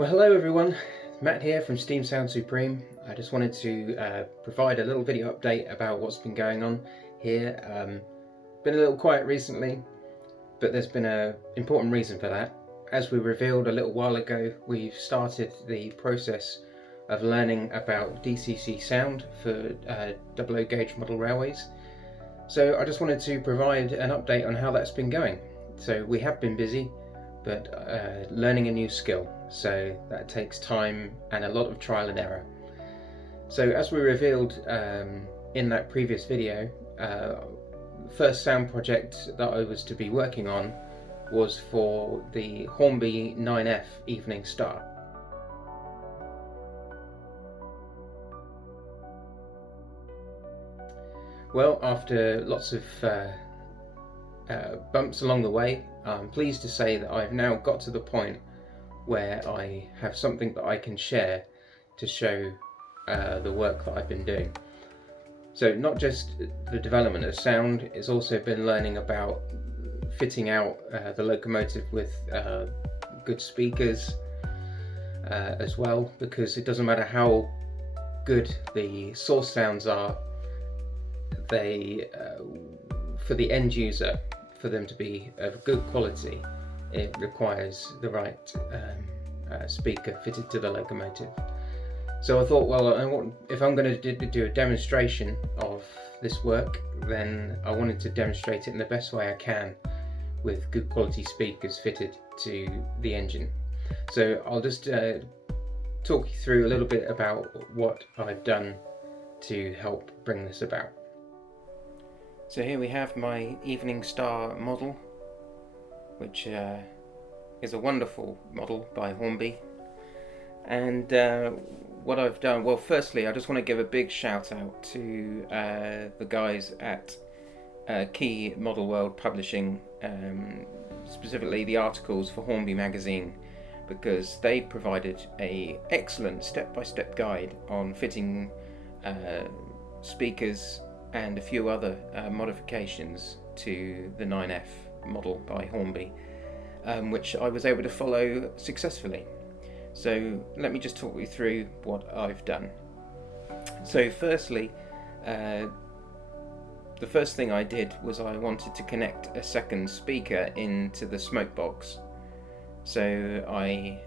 Well, hello everyone, Matt here from Steam Sound Supreme. I just wanted to provide a little video update about what's been going on here. Been a little quiet recently, but there's been an important reason for that. As we revealed a little while ago, we've started the process of learning about DCC sound for double-O gauge model railways. So I just wanted to provide an update on how that's been going. So we have been busy, but learning a new skill, so that takes time and a lot of trial and error. So as we revealed in that previous video, first sound project that I was to be working on was for the Hornby 9F Evening Star. Well, after lots of bumps along the way, I'm pleased to say that I've now got to the point where I have something that I can share to show the work that I've been doing. So not just the development of sound, it's also been learning about fitting out the locomotive with good speakers as well, because it doesn't matter how good the source sounds are, they for the end user, for them to be of good quality, it requires the right speaker fitted to the locomotive. So I thought, well, if I'm going to do a demonstration of this work, then I wanted to demonstrate it in the best way I can with good quality speakers fitted to the engine. So I'll just talk you through a little bit about what I've done to help bring this about. So here we have my Evening Star model, which is a wonderful model by Hornby. And what I've done, well, firstly I just want to give a big shout out to the guys at Key Model World Publishing, specifically the articles for Hornby magazine, because they provided an excellent step-by-step guide on fitting speakers and a few other modifications to the 9F model by Hornby, which I was able to follow successfully. So let me just talk you through what I've done. So firstly, the first thing I did was I wanted to connect a second speaker into the smoke box. So I,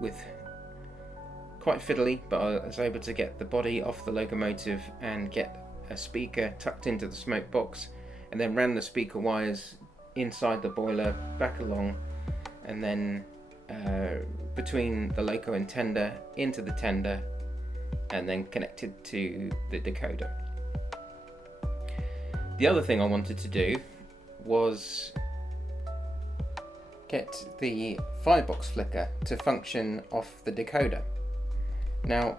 with quite fiddly, but I was able to get the body off the locomotive and get a speaker tucked into the smoke box, and then ran the speaker wires inside the boiler, back along, and then between the loco and tender, into the tender, and then connected to the decoder. The other thing I wanted to do was get the firebox flicker to function off the decoder. Now,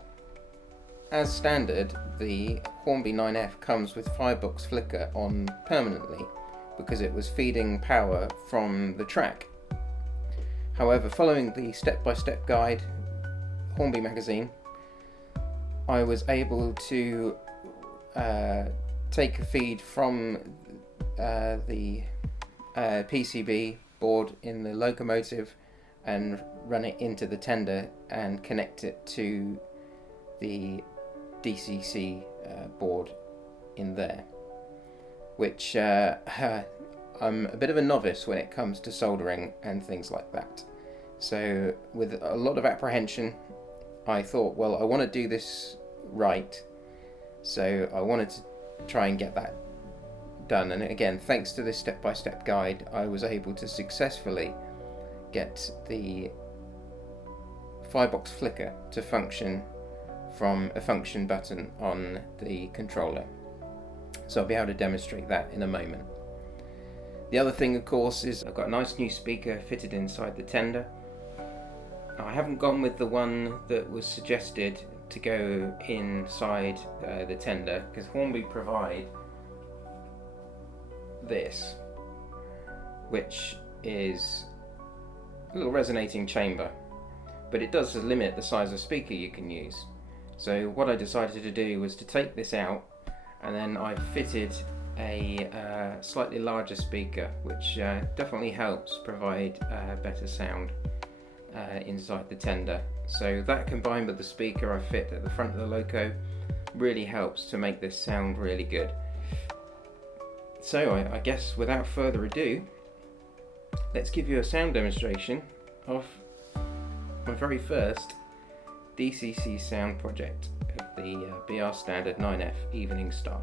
as standard, the Hornby 9F comes with firebox flicker on permanently because it was feeding power from the track. However, following the step-by-step guide, Hornby magazine, I was able to take a feed from the PCB board in the locomotive and run it into the tender and connect it to the DCC board in there, which I'm a bit of a novice when it comes to soldering and things like that. So with a lot of apprehension, I thought, well, I want to do this right, so I wanted to try and get that done. And again, thanks to this step-by-step guide, I was able to successfully get the firebox flicker to function from a function button on the controller. So I'll be able to demonstrate that in a moment. The other thing, of course, is I've got a nice new speaker fitted inside the tender. I haven't gone with the one that was suggested to go inside the tender, because Hornby provide this, which is a little resonating chamber, but it does limit the size of speaker you can use. So what I decided to do was to take this out, and then I fitted a slightly larger speaker, which definitely helps provide better sound. inside the tender. So that, combined with the speaker I fit at the front of the loco, really helps to make this sound really good. So I guess without further ado, let's give you a sound demonstration of my very first DCC sound project of the BR Standard 9F Evening Star.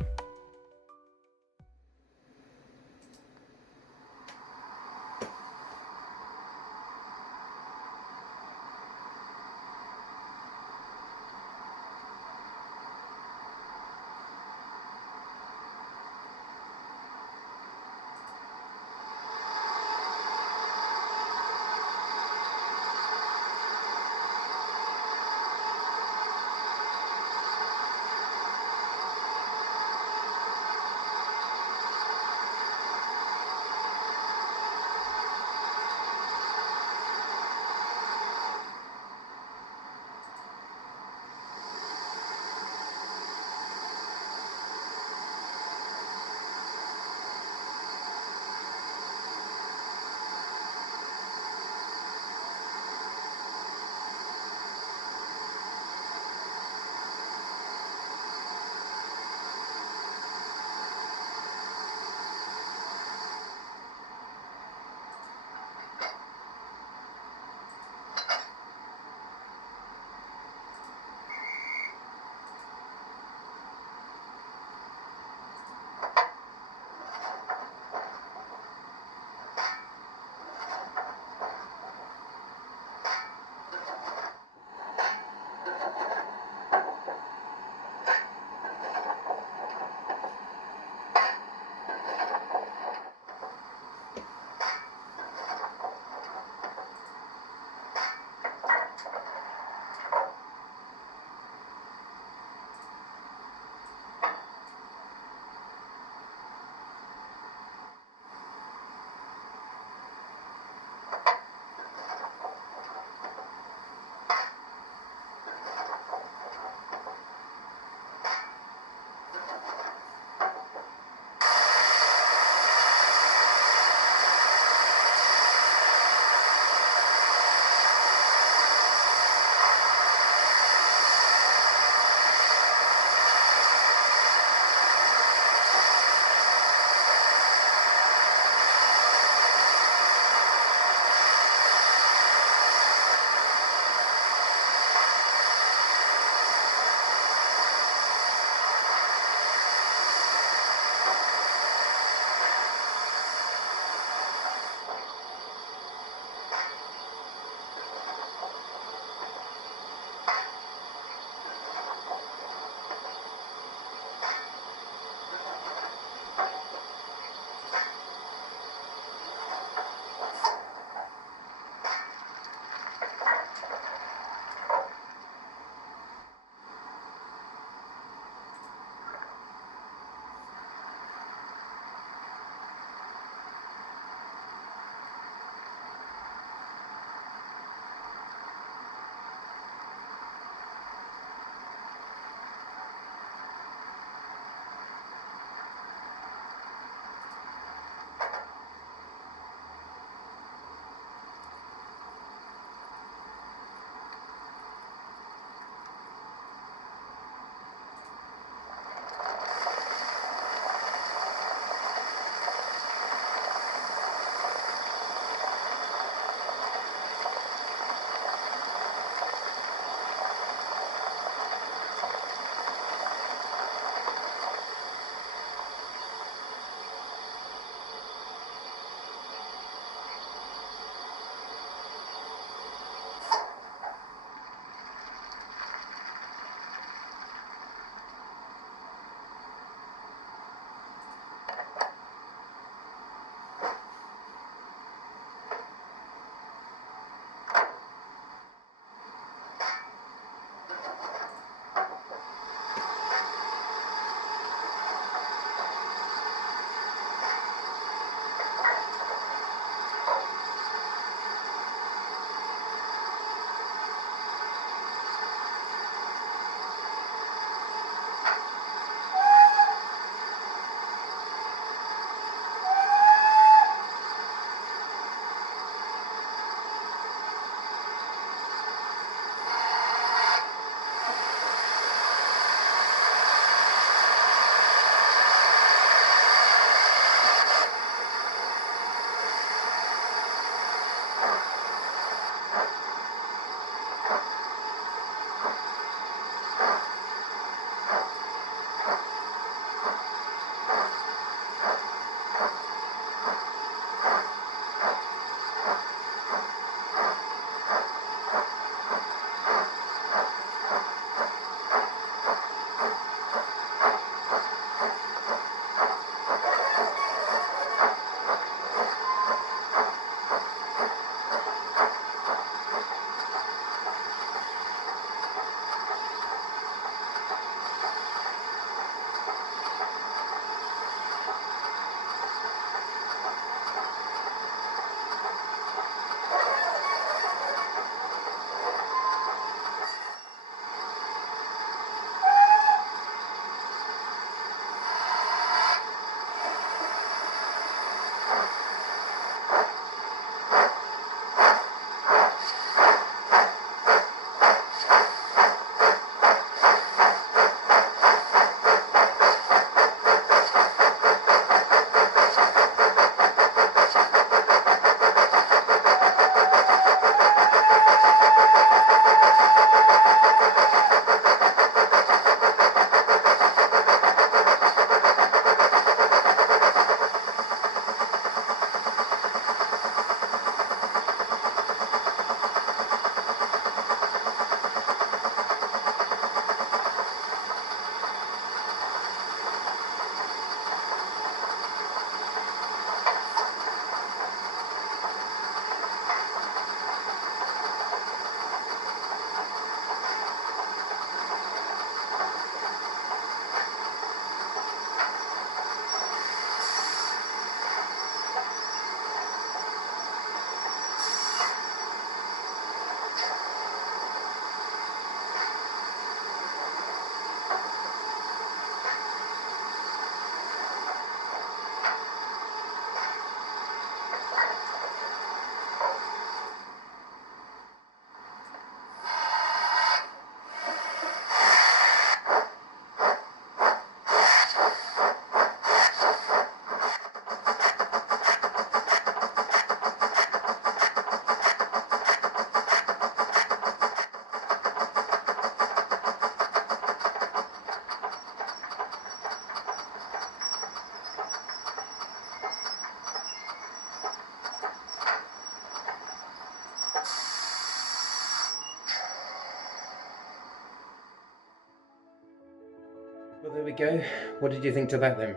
there we go. What did you think to that then?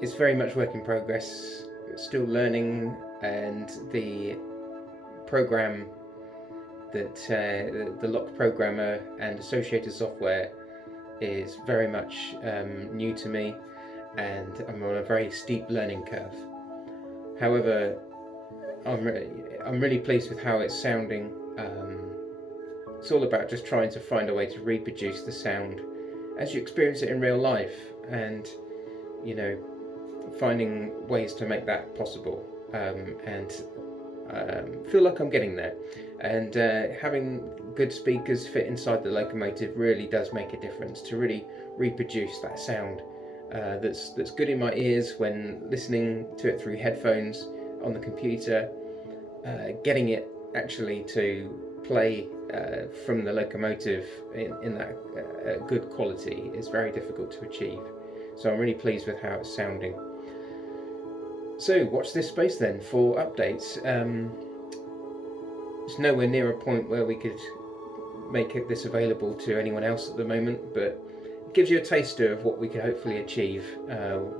It's very much work in progress, still learning, and the program that the lock programmer and associated software is very much new to me, and I'm on a very steep learning curve. However, I'm really pleased with how it's sounding. It's all about just trying to find a way to reproduce the sound as you experience it in real life, and finding ways to make that possible, and feel like I'm getting there. And having good speakers fit inside the locomotive really does make a difference to really reproduce that sound that's good in my ears when listening to it through headphones on the computer. Getting it actually to play from the locomotive in that good quality is very difficult to achieve. So I'm really pleased with how it's sounding. So watch this space then for updates. It's nowhere near a point where we could make this available to anyone else at the moment, but it gives you a taster of what we can hopefully achieve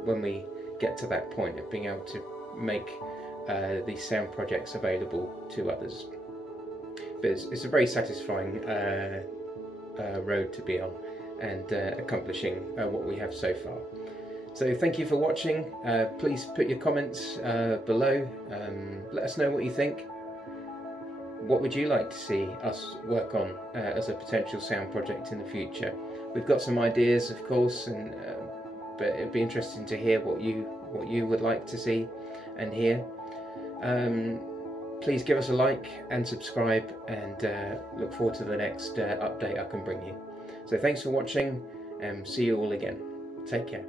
when we get to that point of being able to make these sound projects available to others. But it's a very satisfying road to be on, and accomplishing what we have so far. So thank you for watching. Please put your comments below. Let us know what you think. What would you like to see us work on as a potential sound project in the future? We've got some ideas, of course, but it'd be interesting to hear what you would like to see and hear. Please give us a like and subscribe, and look forward to the next update I can bring you. So thanks for watching, and see you all again. Take care.